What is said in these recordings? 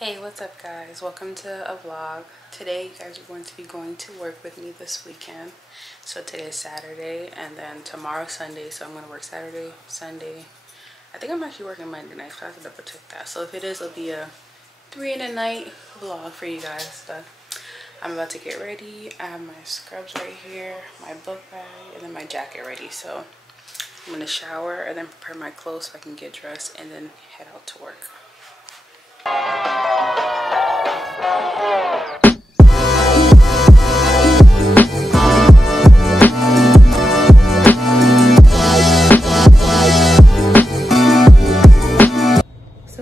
Hey, what's up guys? Welcome to a vlog. Today you guys are going to be going to work with me this weekend. So today is Saturday and then tomorrow Sunday, so I'm going to work Saturday, Sunday. I think I'm actually working Monday night, so I have to double check that. So if it is, it'll be a 3 in a night vlog for you guys. But I'm about to get ready. I have my scrubs right here, my book bag, and then my jacket ready. So I'm going to shower and then prepare my clothes so I can get dressed and then head out to work. So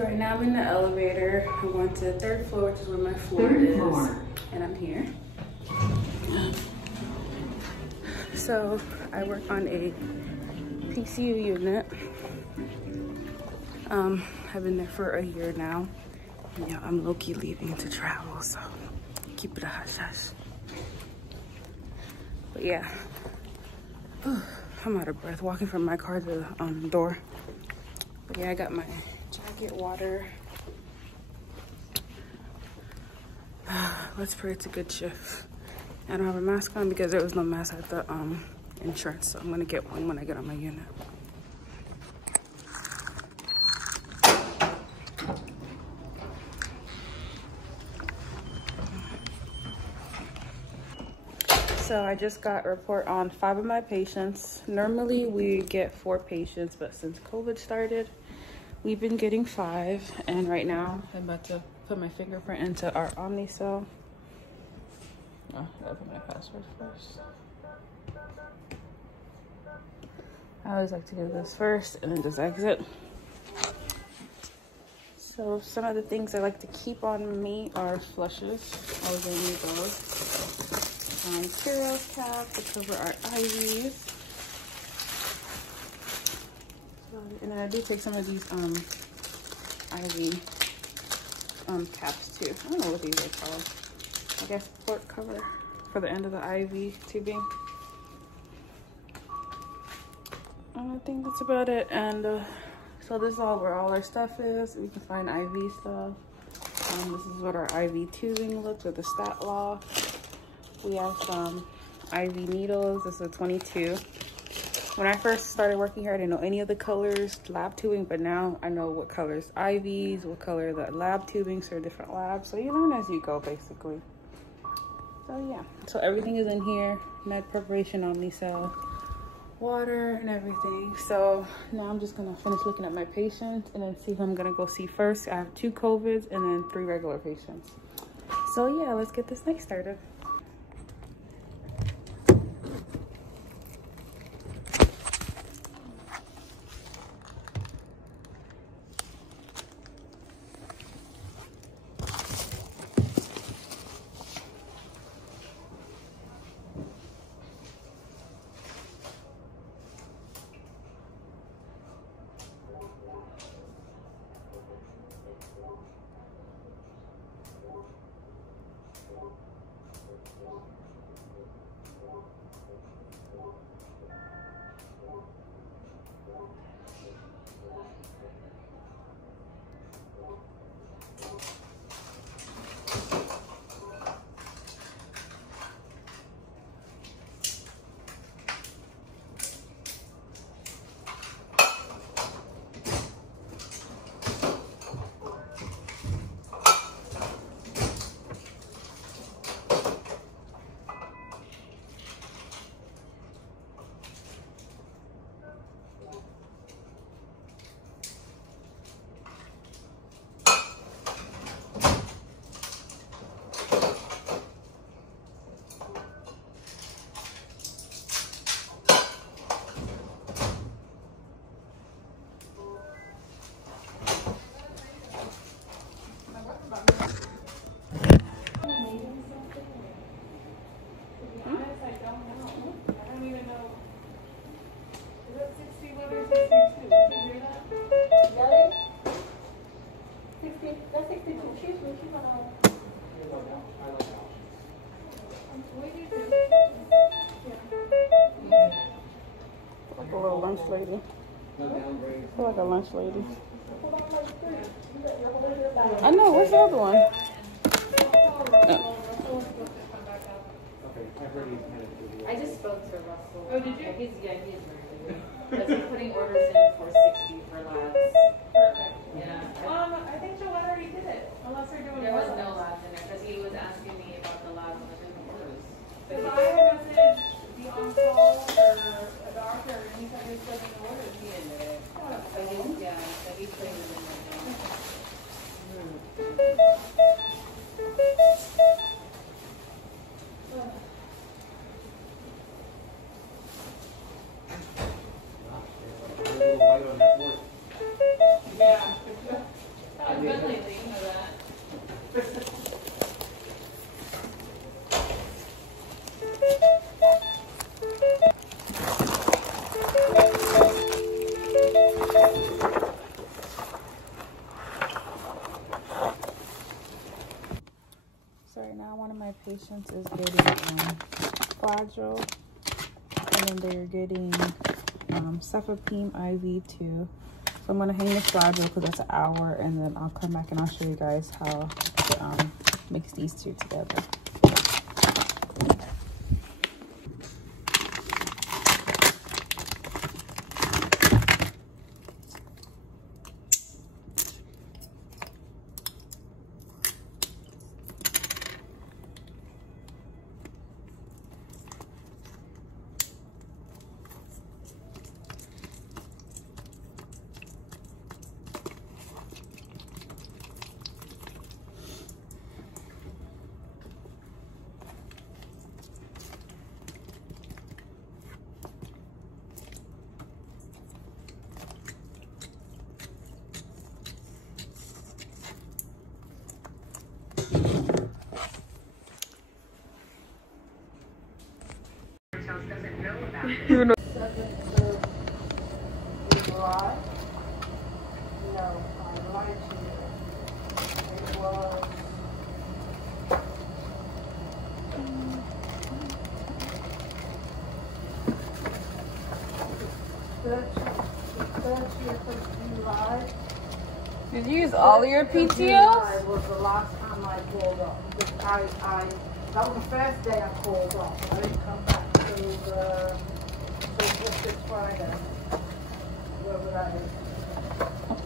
right now I'm in the elevator. I'm going to the 3rd floor, which is where my floor is. And I'm here. So I work on a PCU unit. I've been there for a year now. And yeah, I'm low-key leaving to travel, so keep it a hush-hush. But yeah, I'm out of breath walking from my car to the door. But yeah, I got my jacket, water. Let's pray it's a good shift. I don't have a mask on because there was no mask at the insurance, so I'm gonna get one when I get on my unit. So I just got a report on 5 of my patients. Normally we get 4 patients, but since COVID started, we've been getting 5. And right now I'm about to put my fingerprint into our Omnicell. Oh, I gotta put my password first. I always like to do this first and then just exit. So some of the things I like to keep on me are flushes. Always gonna need those. Cereal cap to cover our IVs. And then I do take some of these IV caps too. I don't know what these are called. I guess port cover for the end of the IV tubing. I think that's about it. And so this is all where all our stuff is. We can find IV stuff. This is what our IV tubing looks with the stat law. We have some IV needles. This is a 22. When I first started working here, I didn't know any of the colors, lab tubing, but now I know what colors IVs, what color the lab tubing, so different labs. So you learn as you go, basically. So yeah, so everything is in here. Med preparation, Omnicell, water, and everything. So now I'm just gonna finish looking at my patients and then see who I'm gonna go see first. I have 2 COVIDs and then 3 regular patients. So yeah, let's get this night started. Like a lunch lady. I feel like a lunch lady. I know, where's the other one? Oh. I just spoke to Russell. Oh, did you? He's ready. Because he's putting orders in for 60 for labs. Perfect. Yeah. I think Joanne already did it. Unless they're doing there was no labs in there because he was asking me about the labs and the orders. If I messaged the on-call or a doctor and he said he's putting the orders, he didn't do it. So he's, yeah, so he's putting them in right now. Yeah. I've been lately, you know that. Sorry, now one of my patients is getting Flagyl, and then they're getting Cefepime IV too. So I'm gonna hang the Flagyl because that's an hour, and then I'll come back and I'll show you guys how to mix these two together. Second of July. No, I lied to you. It was the 30th of July. Did you use all of your PTOs? July was the last time I called up. That was the first day I called up. I didn't come back till this Friday. Whatever that is.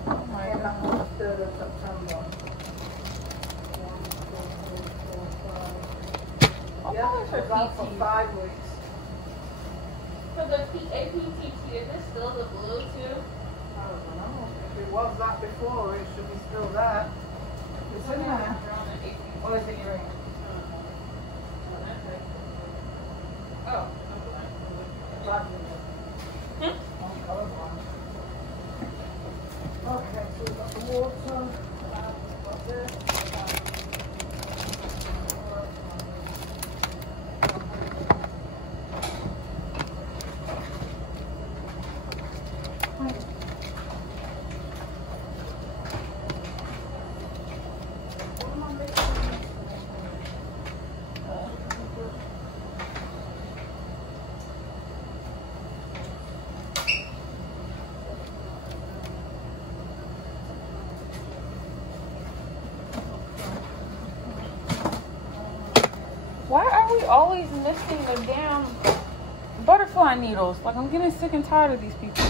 Oh my And that was God. the 3rd of September. 1, 2, 3, 4, 5. Oh, Yeah, for I was out for PT. 5 weeks. For the APTT, is this still the blue too? I don't know. If it was that before, it should be still that. It's in there. Or is it your ring? Oh. Black one. One colored one. Okay, so we've got the water. We've got this. Why are we always missing the damn butterfly needles? Like, I'm getting sick and tired of these people.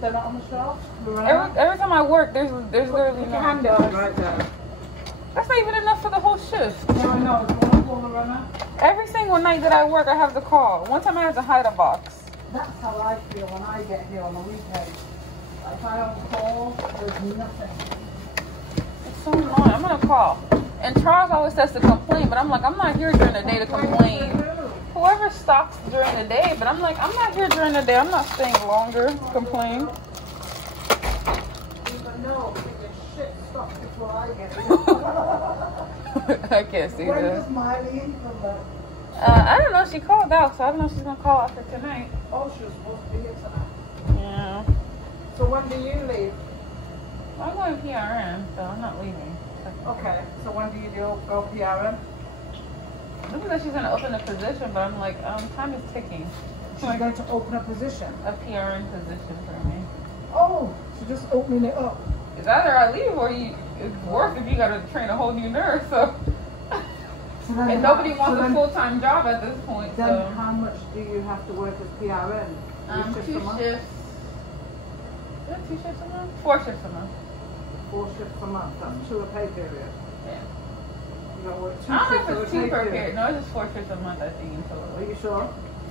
They're not on the shelf? Every time I work, there's literally Put no. your hand down right there. That's not even enough for the whole shift. No, I know. Do you want to call the runner? Every single night that I work, I have to call. One time I had to hide a box. That's how I feel when I get here on the weekend. If I don't call, there's nothing. It's so annoying. I'm gonna call. And Charles always says to complain, but I'm like, I'm not here during the day to complain. Whoever stops during the day, but I'm like, I'm not here during the day. I'm not staying longer to complain. Even though the shit stops before I get here. I can't see When that. does Miley in from that? I don't know. She called out, so I don't know if she's gonna call after tonight. Oh, she was supposed to be here tonight. Yeah. So when do you leave? I'm going PRN, so I'm not leaving. Okay, so when do you go PRN? Looks like she's gonna open a position, but I'm like, time is ticking. She's going to open a position. A PRN position for me. Oh, she's just opening it up. It's either I leave or it's worse if you gotta train a whole new nurse. So, and nobody wants a full-time job at this point. Then so. how much do you have to work as PRN? 2 shifts. Is that 2 shifts a month? 4 shifts a month. 4 shifts a month. That's 2 a pay period. Yeah. You gotta work 2 I don't shifts know if a it's 2 pay per period. period. No, it's just 4 shifts a month, I think, in total. Are you sure?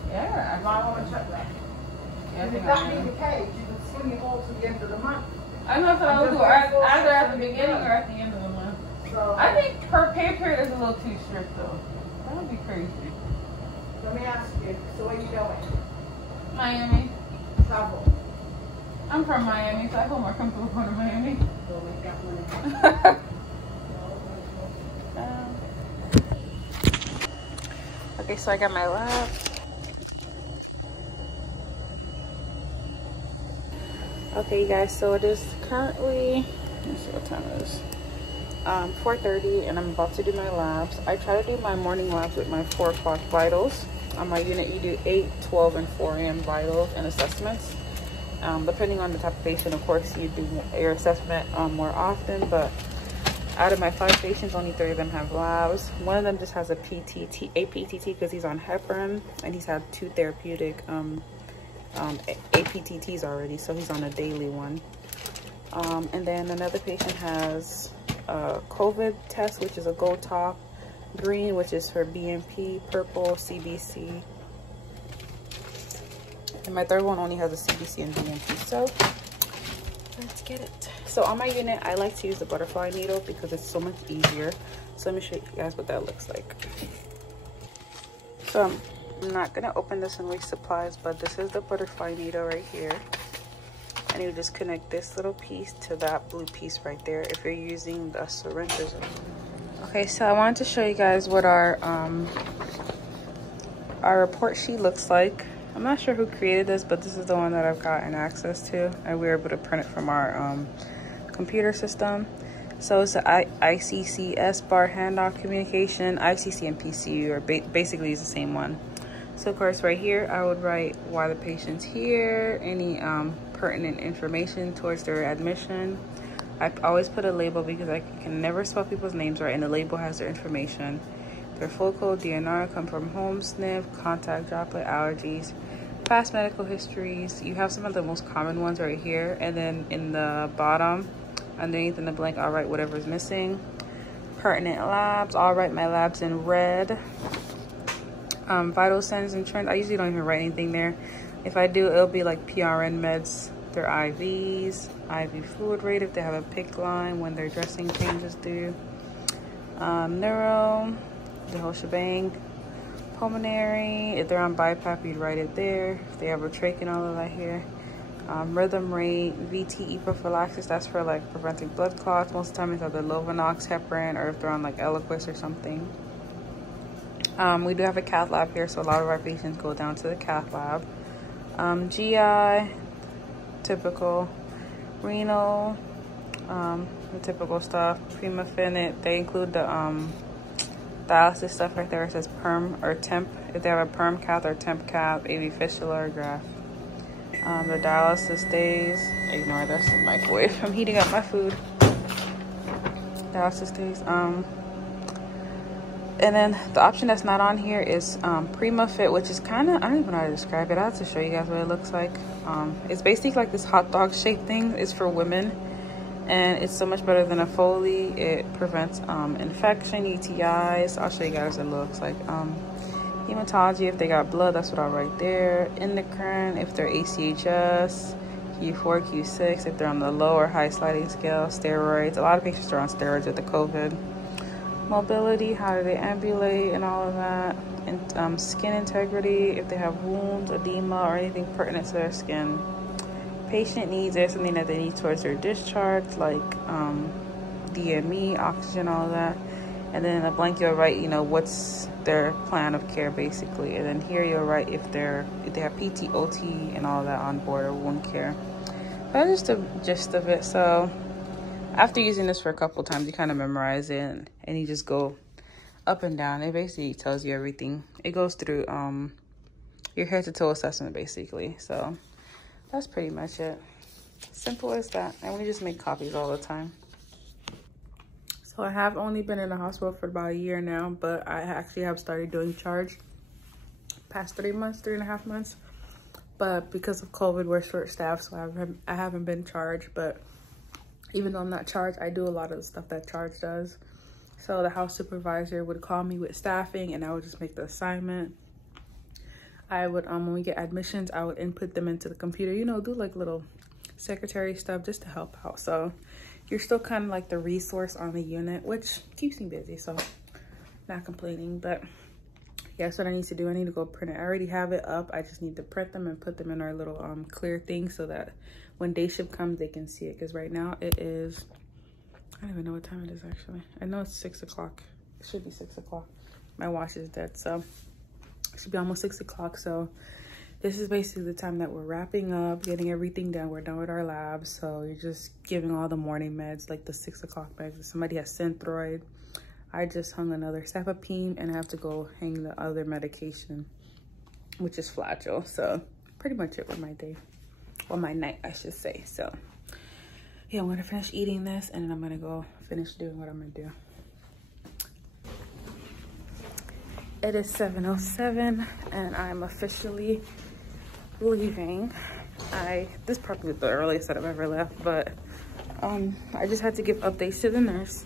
Yeah. I might want to check that. Yeah, I think If that I be am. the case, you could swing it all to the end of the month. I know that's what I would do. Either at the beginning or at the end of the month. So I think per pay period is a little too strict, though. That would be crazy. let me ask you. So where you going? Miami. Travel. I'm from Miami, so I feel more comfortable going to Miami. Go make that money. Okay, so I got my lab. Okay, you guys, so it is currently, let's see what time it is. 4:30, and I'm about to do my labs. I try to do my morning labs with my 4 o'clock vitals. On my unit, you do 8, 12, and 4 a.m. vitals and assessments. Depending on the type of patient, of course, you do your assessment more often, but out of my 5 patients, only 3 of them have labs. One of them just has a PTT because he's on heparin, and he's had 2 therapeutic APTTs already, so he's on a daily one. And then another patient has a COVID test, which is a gold top, green, which is for BMP, purple, CBC. And my 3rd one only has a CBC and BMP, so let's get it. So on my unit, I like to use the butterfly needle because it's so much easier. So let me show you guys what that looks like. So I'm not gonna open this and waste supplies, but this is the butterfly needle right here. And you just connect this little piece to that blue piece right there if you're using the syringes. Okay, so I wanted to show you guys what our report sheet looks like. I'm not sure who created this, but this is the one that I've gotten access to, and we were able to print it from our computer system. So it's the ICCS bar handoff communication. ICC and PCU are basically the same one. So of course right here, I would write why the patient's here, any pertinent information towards their admission. I always put a label because I can never spell people's names right, and the label has their information. Their full code, DNR, come from home, sniff, contact, droplet, allergies, past medical histories. You have some of the most common ones right here, and then in the bottom, underneath in the blank, I'll write whatever's missing. Pertinent labs, I'll write my labs in red. Vital signs and trends, I usually don't even write anything there. If I do, it'll be like PRN meds, their IVs, IV fluid rate if they have a PICC line, when their dressing changes due. Neuro, the whole shebang. Pulmonary, if they're on BiPAP, you'd write it there. If they have a trach and all of that here. Rhythm rate, VTE prophylaxis, that's for like preventing blood clots. Most of the time it's either Lovenox, heparin, or if they're on like Eliquis or something. We do have a cath lab here, so a lot of our patients go down to the cath lab. GI, typical. Renal, the typical stuff. Prima finit, they include the dialysis stuff right there. It says perm or temp, if they have a perm cath or temp cath, AV fistula or graft. The dialysis days, ignore that's the microwave. I'm heating up my food. Dialysis days. And then the option that's not on here is Prima Fit, which is kind of, I don't even know how to describe it. I have to show you guys what it looks like. It's basically like this hot dog shaped thing. It's for women, and it's so much better than a Foley. It prevents infection, UTIs. I'll show you guys what it looks like. Hematology, if they got blood, that's what I'll write there. Endocrine, if they're ACHS. Q4, Q6, if they're on the low or high sliding scale. Steroids, a lot of patients are on steroids with the COVID. Mobility, how do they ambulate and all of that. And skin integrity, if they have wounds, edema, or anything pertinent to their skin. Patient needs, there's something that they need towards their discharge, like DME, oxygen, all of that. And then in a blank you'll write, you know, what's their plan of care basically. And then here you'll write if they have PT, OT, and all that on board, or wound care. That's just the gist of it. So after using this for a couple times, you kind of memorize it, and you just go up and down. It basically tells you everything. It goes through your head to toe assessment basically. So that's pretty much it. Simple as that. And we just make copies all the time. So I have only been in the hospital for about a year now, but I actually have started doing charge past 3.5 months. But because of COVID, we're short-staffed, so I haven't been charged. But even though I'm not charged, I do a lot of the stuff that charge does. So the house supervisor would call me with staffing, and I would just make the assignment. I would, when we get admissions, I would input them into the computer, you know, do like little secretary stuff just to help out. So you're still kind of like the resource on the unit, which keeps me busy, so not complaining. But yeah, that's what I need to do. I need to go print it. I already have it up. I just need to print them and put them in our little clear thing so that when day shift comes, they can see it. Because right now it is, I don't even know what time it is actually. I know it's 6 o'clock. It should be 6 o'clock. My watch is dead, so it should be almost 6 o'clock. So this is basically the time that we're wrapping up, getting everything done. We're done with our labs. So you're just giving all the morning meds, like the 6 o'clock meds. If somebody has Synthroid, I just hung another Sapapine, and I have to go hang the other medication, which is Flagyl. So pretty much it with my day, or my night, I should say. So yeah, I'm gonna finish eating this, and then I'm gonna go finish doing what I'm gonna do. It is 7:07, and I'm officially leaving. This is probably the earliest that I've ever left, but I just had to give updates to the nurse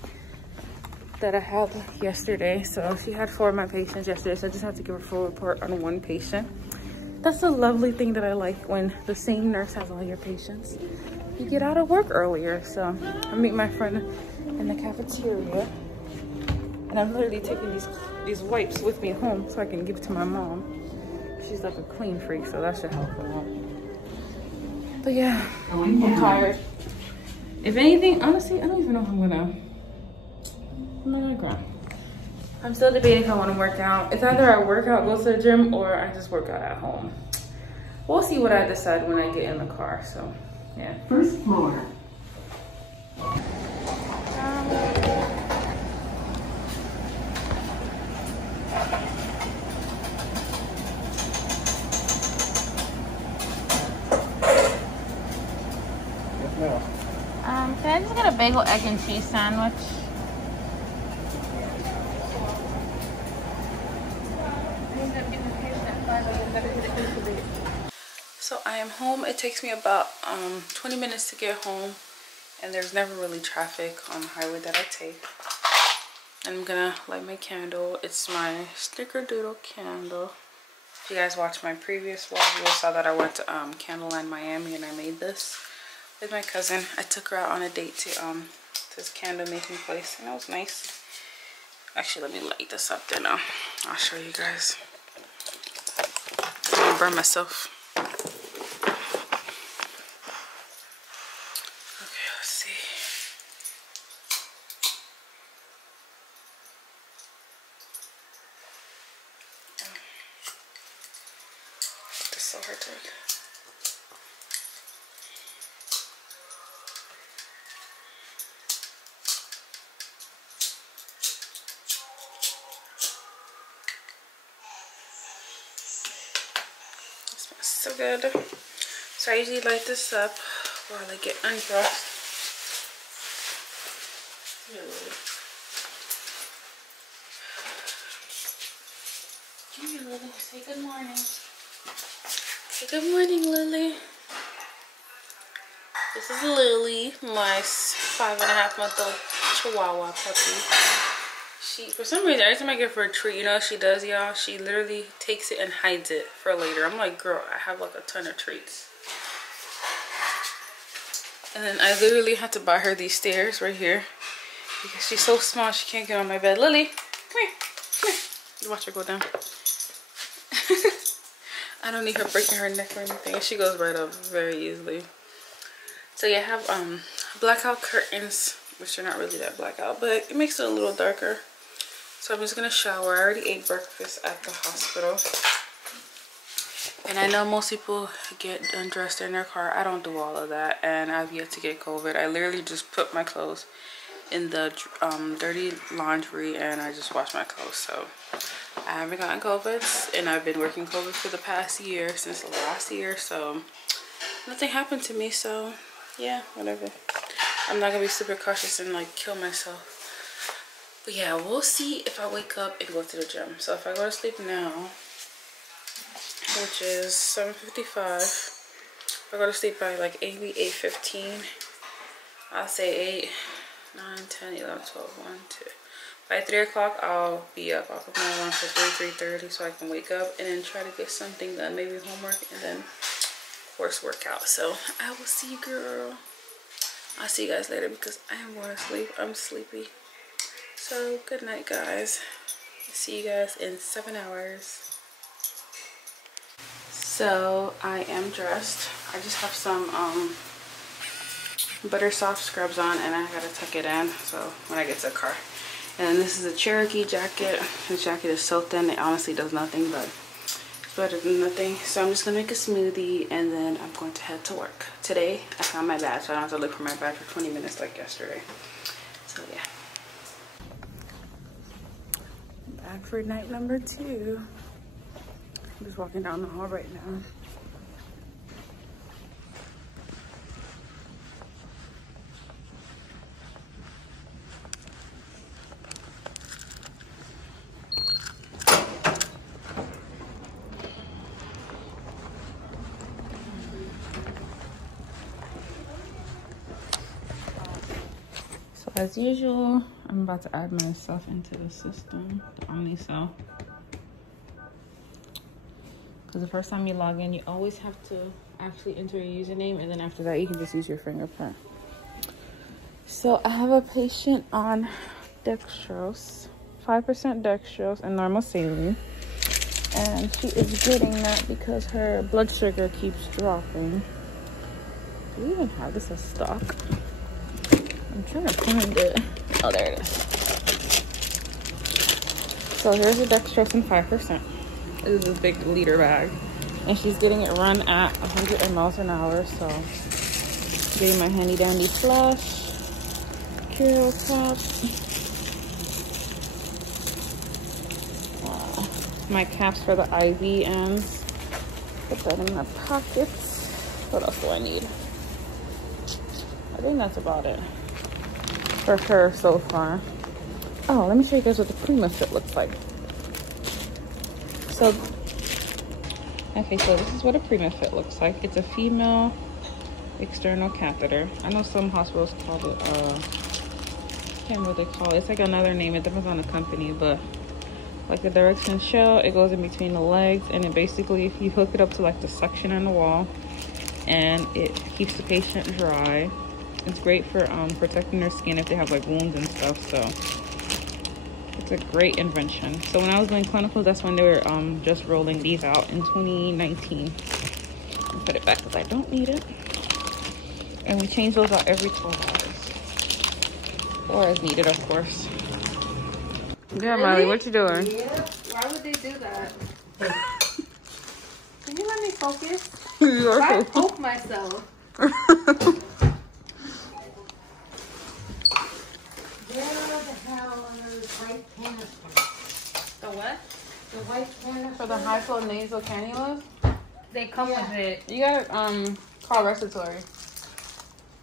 that I had yesterday. So she had 4 of my patients yesterday, so I just had to give a full report on 1 patient. That's a lovely thing that I like, when the same nurse has all your patients. You get out of work earlier. So I meet my friend in the cafeteria, and I'm literally taking these wipes with me home so I can give to my mom. She's like a clean freak, so that should help her out. But yeah, I'm tired. If anything, honestly, I don't even know how I'm gonna grind. I'm still debating if I want to work out. It's either I work out, go to the gym, or I just work out at home. We'll see what I decide when I get in the car. So yeah. First floor. Can I just get a bagel, egg, and cheese sandwich? So I am home. It takes me about 20 minutes to get home, and there's never really traffic on the highway that I take. And I'm gonna light my candle. It's my snickerdoodle candle. If you guys watched my previous vlog, you saw that I went to Candleland Miami, and I made this with my cousin. I took her out on a date to this candle making place, and it was nice. Actually, let me light this up, then I'll show you guys. I'm gonna burn myself. Okay, let's see. This is so hard to read. So good. So I usually light this up while I get undressed. Come here, Lily. Say good morning. Say good morning, Lily. This is Lily, my 5.5-month-old Chihuahua puppy. She, for some reason, every time I give her a treat, you know what she does, y'all? She literally takes it and hides it for later. I'm like, girl, I have like a ton of treats. And then I literally had to buy her these stairs right here, because she's so small she can't get on my bed. Lily, come here, come here. You watch her go down. I don't need her breaking her neck or anything. She goes right up very easily. So yeah, I have blackout curtains, which are not really that blackout, but it makes it a little darker. So I'm just gonna shower. I already ate breakfast at the hospital. And I know most people get undressed in their car. I don't do all of that, and I've yet to get COVID. I literally just put my clothes in the dirty laundry, and I just wash my clothes. So I haven't gotten COVID, and I've been working COVID for the past year, since last year. So nothing happened to me, so yeah, whatever. I'm not gonna be super cautious and like kill myself. But yeah, we'll see if I wake up and go to the gym. So if I go to sleep now, which is 7:55, if I go to sleep by like 8:15, I'll say 8, 9, 10, 11, 12, 1, 2. By 3 o'clock, I'll be up. I'll put my alarm for 3:30 so I can wake up and then try to get something done, maybe homework, and then of course workout. So I will see you, girl. I'll see you guys later because I am going to sleep. I'm sleepy. So good night, guys. See you guys in 7 hours. So I am dressed. I just have some butter soft scrubs on and I gotta tuck it in so when I get to the car. And this is a Cherokee jacket. The jacket is so thin it honestly does nothing, but it's better than nothing. So I'm just gonna make a smoothie and then I'm going to head to work. Today I found my badge, so I don't have to look for my badge for 20 minutes like yesterday. So yeah. Back for night number 2. I'm just walking down the hall right now. So as usual, I'm about to add myself into the system, the OmniCell. Because the first time you log in, you always have to actually enter your username, and then after that, you can just use your fingerprint. So I have a patient on dextrose, 5% dextrose and normal saline. And she is getting that because her blood sugar keeps dropping. Do we even have this as stock? I'm trying to find it. Oh, there it is. So here's the dextrose in 5%. This is a big liter bag. And she's getting it run at 100 mLs an hour. So getting my handy dandy flush, Curo cup, my caps for the IV ends. Put that in my pockets. What else do I need? I think that's about it for her so far. Oh, let me show you guys what the Prima fit looks like. So, okay, so this is what a Prima fit looks like. It's a female external catheter. I know some hospitals call it, I can't remember what they call it. It's like another name. It depends on the company, but like the directions show, it goes in between the legs, and it basically, you hook it up to like the suction on the wall, and it keeps the patient dry. It's great for protecting their skin if they have like wounds and stuff. So it's a great invention. So when I was doing clinicals, that's when they were just rolling these out in 2019. I'll put it back because I don't need it. And we change those out every 12 hours, or as needed, of course. Yeah, really? Molly, what you doing? Yeah. Why would they do that? Can you let me focus? I poke myself. Where the hell are those white canisters? The what? The white canisters? For the high flow nasal cannulas? They come with it. You gotta call respiratory.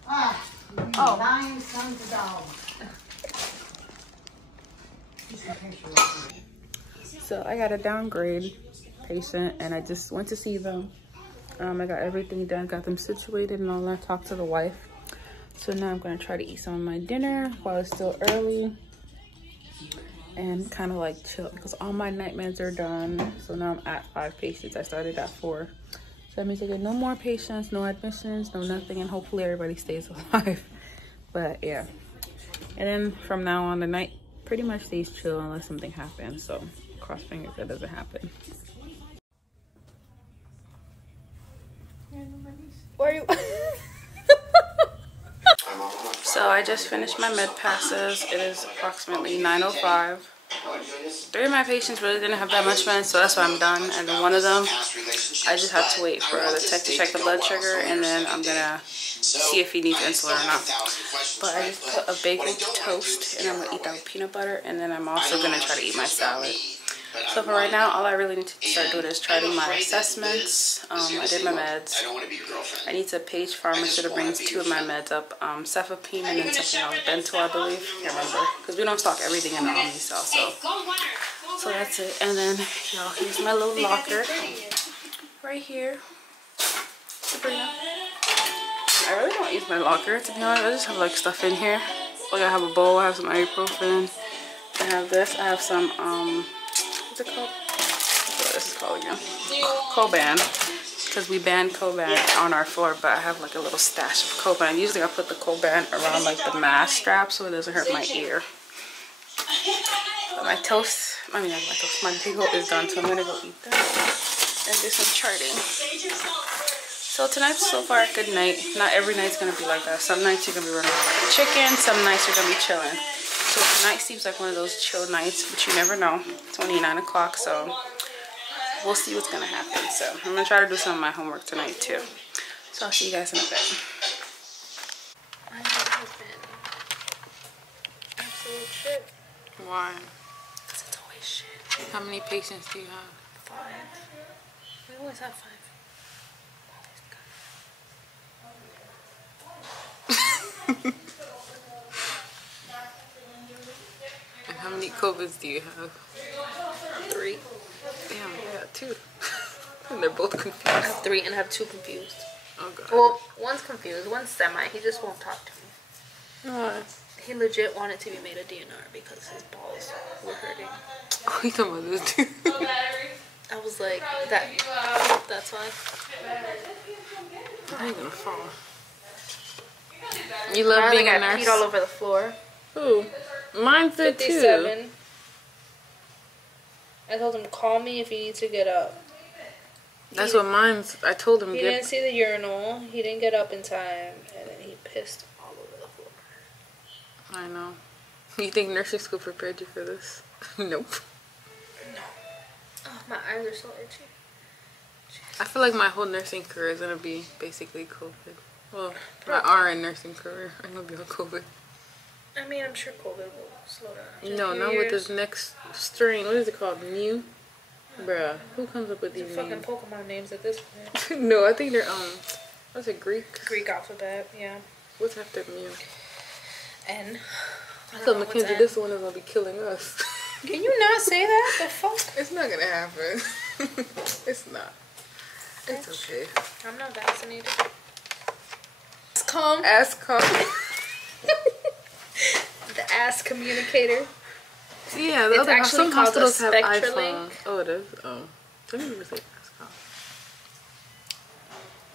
Ah, oh, lying sons of dogs. So I got a downgrade patient and I just went to see them. I got everything done, got them situated and all that, talked to the wife. So now I'm gonna try to eat some of my dinner while it's still early and kind of like chill because all my night meds are done. So now I'm at 5 patients. I started at 4. So that means I get no more patients, no admissions, no nothing, and hopefully everybody stays alive. But yeah. And then from now on, the night pretty much stays chill unless something happens. So cross fingers that doesn't happen. Where are you? So I just finished my med passes. It is approximately 9:05. 3 of my patients really didn't have that much meds, so that's why I'm done. And then one of them, I just have to wait for the tech to check the blood sugar, and then I'm gonna see if he needs insulin or not. But I just put a bagel toast, and I'm gonna eat that with peanut butter, and then I'm also gonna try to eat my salad. So for right now, all I really need to start doing is charting my assessments. I did my meds. I need to page pharmacy to bring 2 of my meds up. Cefepime and then something else, Bento, I believe. I can't remember. Because we don't stock everything in the Omnicell, so that's it. And then, y'all, here's my little locker. Right here. Sabrina. I really don't use my locker, to be honest. I just have like stuff in here. Like I have a bowl, I have some ibuprofen. I have this, I have some, what's it called? What this is called again? Coban. Because we banned Coban on our floor, but I have like a little stash of Coban. Usually I put the Coban around like the mask strap so it doesn't hurt my ear. But my toast, I mean not my toast, my bagel is done, so I'm gonna go eat that and do some charting. So tonight's so far a good night. Not every night's gonna be like that. Some nights you're gonna be running around like a chicken, some nights you're gonna be chilling. So tonight seems like one of those chill nights, but you never know. It's only 9 o'clock, so we'll see what's gonna happen. So I'm gonna try to do some of my homework tonight too. So I'll see you guys in a bit. My has been absolute shit. Why? Because it's always shit. How many patients do you have? 5. We always have 5. And how many COVIDs do you have? 3. Damn, I got 2. And they're both confused. I have 3 and I have 2 confused. Oh god. Well, one's confused, one's semi. He just won't talk to me. Why? He legit wanted to be made a DNR because his balls were hurting. Oh, you talking about this too? I was like, that's why. How are you gonna fall? You love being a nurse? I peed all over the floor. Who? Mine did 57. too. I told him, call me if you need to get up. That's what mine's. I told him. He didn't see the urinal. He didn't get up in time, and then he pissed all over the floor. I know. You think nursing school prepared you for this? Nope. No. Oh, my eyes are so itchy. I feel like my whole nursing career is gonna be basically COVID. Well, my RN nursing career, I'm gonna be on COVID. I mean, I'm sure COVID will slow down. No, not with this next strain. What is it called? Mu? Bruh, who comes up with these fucking names? Pokemon names at this point. No, I think they're, what's it, Greek? Greek alphabet, yeah. What's after Mu? N. I thought Mackenzie, this one is gonna be killing us. Can you not say that? The fuck? It's not gonna happen. It's not. It's okay. I'm not vaccinated. Ask calm. The ass communicator. Yeah, It's actually some called hospitals have Spectralink. iPhone. Oh, it is? Oh. Some people say ask calm.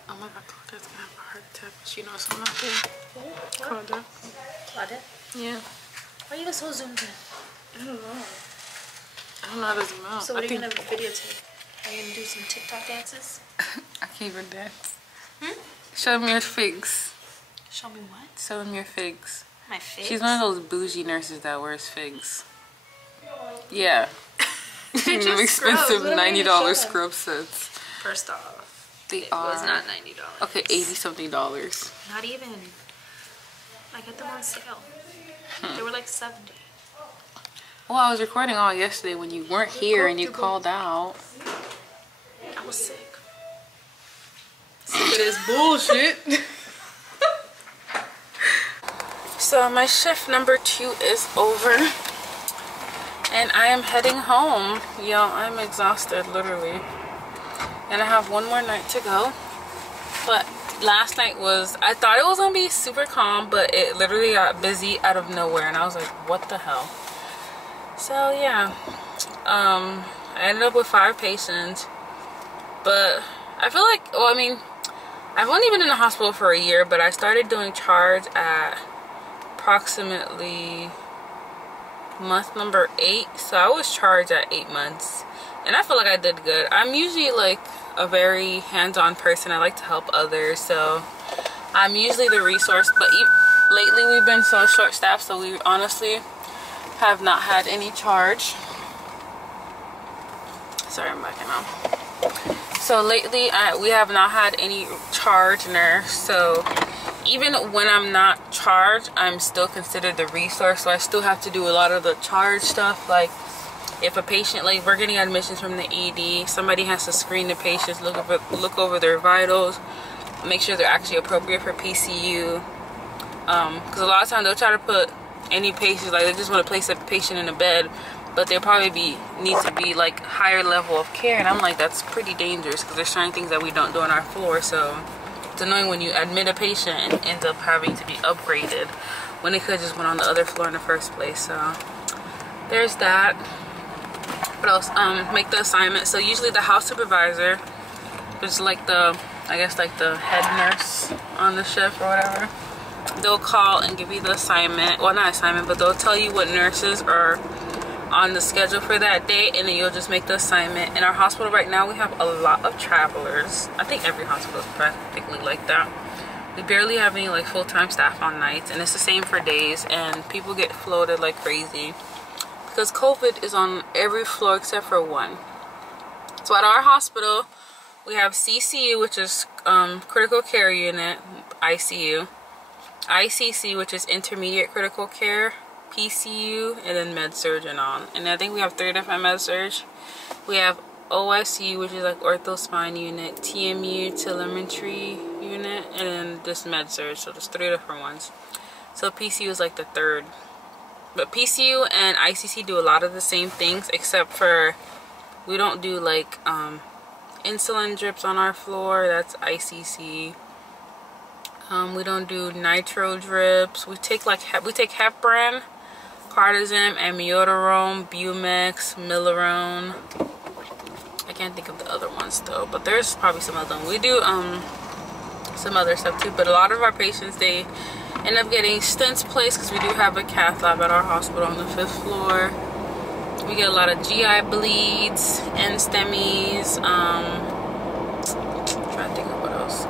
Oh my god, Claudia's gonna have a heart attack. She knows I'm not there. Claudia. Claudia? Yeah. Why are you so zoomed in? I don't know. I don't know how to zoom out. So what are you gonna videotape? Are you gonna do some TikTok dances? I can't even dance. Show them your figs. Show me what? Show them your figs. My figs? She's one of those bougie nurses that wears figs. Yeah. They're just expensive scrubs. What am I gonna show $90 them? scrub sets. First off, They it are. was not $90. Okay, $80-something. Not even. I got them on sale. They were like $70. Well, I was recording all yesterday when you weren't here and you called out. I was sick. Sick of this bullshit. So my shift number 2 is over. And I am heading home. Y'all, I'm exhausted, literally. And I have one more night to go. But last night was, I thought it was gonna be super calm, but it literally got busy out of nowhere. And I was like, what the hell? So yeah, I ended up with 5 patients. But I feel like, well, I mean, I've only been in the hospital for a year, but I started doing charge at approximately month number 8. So I was charged at 8 months. And I feel like I did good. I'm usually like a very hands-on person. I like to help others. So I'm usually the resource. But lately we've been so short-staffed. So we honestly have not had any charge. Sorry, I'm backing up. So lately we have not had any charge nurse. So even when I'm not charged, I'm still considered the resource. So I still have to do a lot of the charge stuff, like if a patient, like we're getting admissions from the ED, somebody has to screen the patients, look over their vitals, make sure they're actually appropriate for PCU. Because a lot of times they'll try to put any patients, like they just want to place a patient in a bed, but they'll probably need to be like higher level of care, and I'm like, that's pretty dangerous because there's certain things that we don't do on our floor. So it's annoying when you admit a patient and it ends up having to be upgraded when it could have just went on the other floor in the first place. So there's that. What else? Make the assignment. So usually the house supervisor, which is like the, I guess like the head nurse on the shift or whatever, they'll call and give you the assignment. Well, not assignment, but they'll tell you what nurses are on the schedule for that day, and then you'll just make the assignment. In our hospital right now, we have a lot of travelers. I think every hospital is practically like that. We barely have any like full-time staff on nights, and it's the same for days, and people get floated like crazy because COVID is on every floor except for one. So at our hospital, we have CCU, which is critical care unit, ICU, ICC, which is intermediate critical care, PCU, and then med surg and on. And I think we have 3 different med surg. We have OSU, which is like ortho spine unit, TMU, telemetry unit, and then just med surg. So there's 3 different ones. So PCU is like the 3rd. But PCU and ICC do a lot of the same things, except for we don't do like insulin drips on our floor. That's ICC. We don't do nitro drips. We take heparin, cardizem, amiodarone, Bumex, Millerone. I can't think of the other ones though, but there's probably some of them. We do some other stuff too, but a lot of our patients, they end up getting stents placed because we do have a cath lab at our hospital on the 5th floor. We get a lot of GI bleeds, NSTEMIs, trying to think of what else.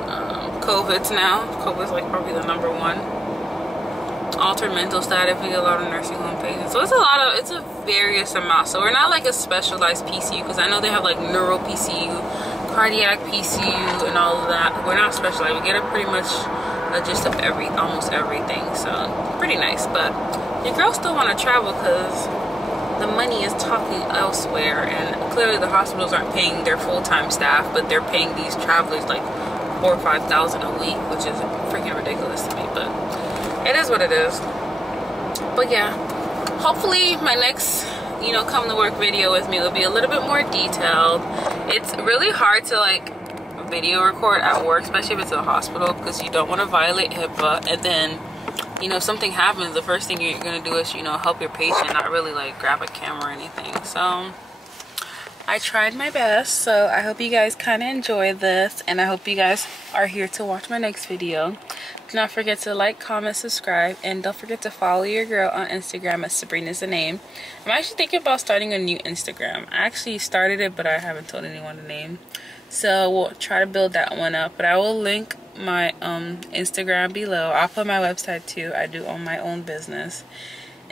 COVIDs now. COVID's like probably the #1. Altered mental status. We get a lot of nursing home patients. So it's it's a various amount. So we're not like a specialized PCU, because I know they have like neuro PCU, cardiac PCU, and all of that. We're not specialized. We get a pretty much a gist of almost everything. So pretty nice. But your girls still want to travel because the money is talking elsewhere, and clearly the hospitals aren't paying their full-time staff, but they're paying these travelers like $4,000 or $5,000 a week, which is freaking ridiculous to me, but it is what it is. But yeah, hopefully my next come to work video with me will be a little bit more detailed. It's really hard to like video record at work, especially if it's a hospital, because you don't want to violate HIPAA, and then if something happens, the first thing you're gonna do is help your patient, not really like grab a camera or anything. So I tried my best. So I hope you guys kind of enjoy this, and I hope you guys are here to watch my next video. Do not forget to like, comment, subscribe, and don't forget to follow your girl on Instagram at Sabrina's the name. I'm actually thinking about starting a new Instagram. I actually started it, but I haven't told anyone the name, so we'll try to build that one up. But I will link my Instagram below. I'll put my website too. I do own my own business.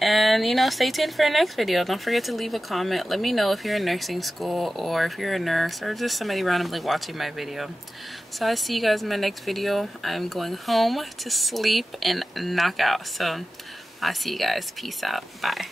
And stay tuned for the next video. Don't forget to leave a comment. Let me know if you're in nursing school, or if you're a nurse, or just somebody randomly watching my video. So I'll see you guys in my next video. I'm going home to sleep and knock out. So I'll see you guys. Peace out. Bye.